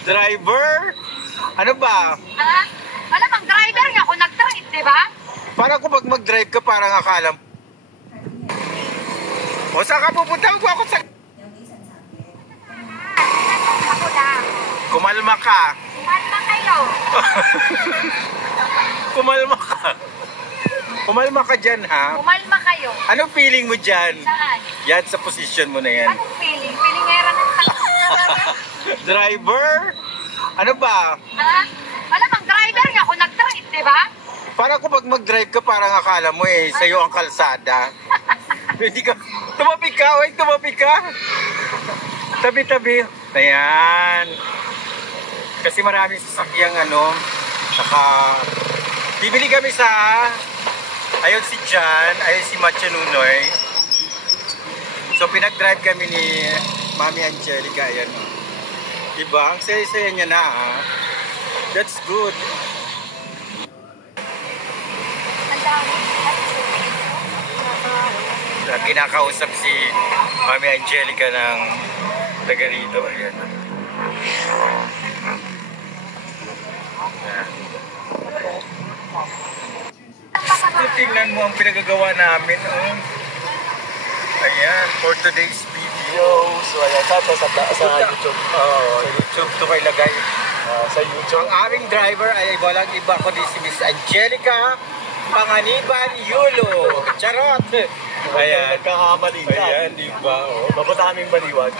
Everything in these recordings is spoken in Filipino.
Driver? Ano ba? Ha? Malamang driver nga ako nag-drive, di ba? Parang kapag mag-drive ka, parang akala mo. O saan ka pupunta? Huwag ako sa... Ako lang. Kumalma ka. Kumalma kayo. Kumalma ka. Kumalma ka dyan, ha? Kumalma kayo. Anong feeling mo dyan? Saan? Yan, sa position mo na yan. Anong feeling? Feelingera ng Driver? Ano ba? Ha? Malamang driver nga ako nag-drive, di ba? Parang kapag mag-drive ka, parang akala mo sa'yo ang kalsada. Hindi ka... Tumabi ka, oy, tumabi ka. Tabi-tabi. Ayan. Kasi maraming sasakyang bibili kami sa... Ayun si John, ayun si Macho Nunoy. So pinag-drive kami ni Mami Angelica, ayan. Diba? Ang saya-saya niya na, ha? That's good. Kinakausap si Mami Angelica ng taga rito, ayan. Tingnan mo ang pinagagawa namin, oh. Ayan, for today's video. So ayan, sa YouTube. Sa YouTube to ilagay. Sa YouTube. Ang aming driver ay walang iba kundi si Miss Angelica Panganiban Yulo. Charot! Ayan. Nagkakamali ka. Ayan, di ba? Oh. Mabutaming baliwan.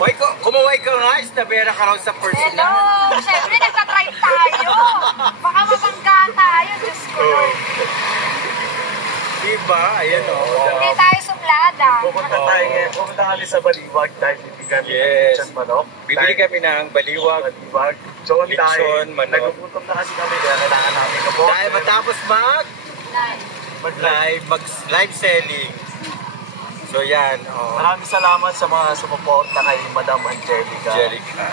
Kumaway ka nga, isnabera ka raw sa personal. Hello! Siyempre, nagka-drive tayo. Baka mabangga tayo, Diyos ko. Diba? Ayan, oh. Hindi tayo suplada. Pupunta tayo ngayon. Pupunta kami sa Baliwag dahil bibigyan ng lechon manok. Bibili kami ng baliwag. So, lechon manok. Nagugutom na kasi kami kaya kailangan namin na po. Dahil matapos mag-live selling. So yan, oh. Maraming salamat sa mga sumuporta kay Madam Angelica.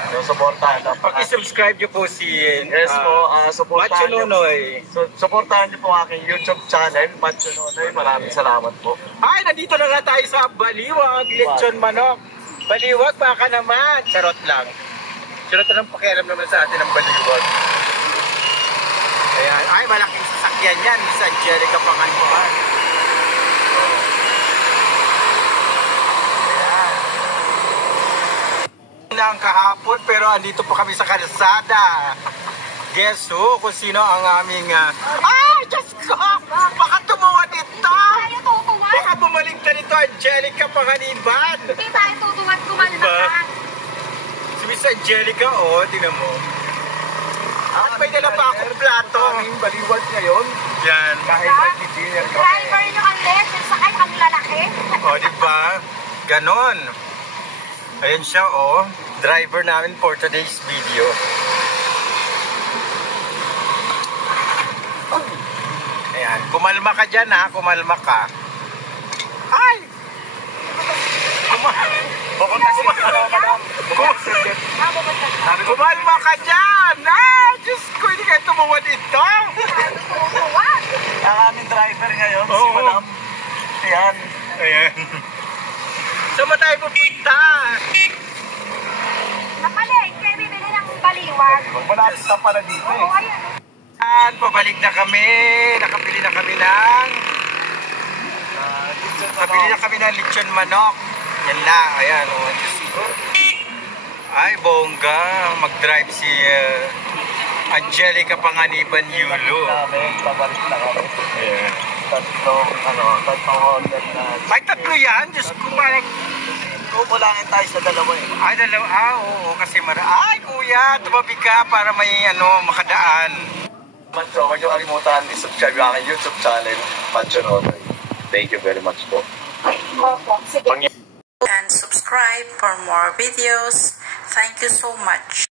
So, supportahan na. Pag-subscribe nyo po si Yes po, supportahan Macho Nunoy. So, supportahan nyo po aking YouTube channel, Macho Nunoy. Maraming salamat po. Ay, nandito na nga tayo sa Baliwag, lechon manok. Baliwag, baka naman. Charot lang. Charot lang pakialam naman sa atin ang Baliwag. Ayan. Ay, malaking sasakyan yan. Miss Angelica Panganiban. Lang kahapon pero andito pa kami sa kalsada. Guess who? Kung sino ang aming ay, Diyos ko! Baka tumuwa dito! Tayo tutuwad. Baka bumalik na nito Angelica Panganiban. Hindi tayo tutuwad, kumalma ka. Si Miss Angelica, oh, tingnan mo. At may dala pa akong plato. Aming Baliwag ngayon. Yan. Kahit nag-dinner kami. Driver nyo ang legend, sakay ang lalaki. O, diba? Ganon. Ayan siya, oh. Driver namin for today's video. Ayan. Kumalma ka dyan, ha? Kumalma ka. Ay! Kumalma ka dyan! Ah! Diyos ko, hindi kayo tumuwa dito. Tutuwad. Ang aming driver ngayon, si Oo. Madam. Ayan. Ayan. Saan ba tayo pupunta? Napalengke, bibili ng baliwag. Malapit na pala dito Oo, ayan. Ayan, pabalik na kami. Nakabili na kami ng lechon manok. Yan lang, ayan. Oh, Diyos ko. Ay, bongga. Mag-drive si Angelica Panganiban Yulo. Pabalik na kami. Ayan. Tatlong order na. Ay, tatlo yan. Diyos ko, parang... Kukulangin tayo sa dalawa eh. Ay, dalawa. Ah, oo, kasi ay, kuya, tumabi ka para may, makadaan. So, huwag niyo kalimutan i-subscribe yung aking YouTube channel, Macho Nunoy. Thank you very much po. Opo, sige. And subscribe for more videos. Thank you so much.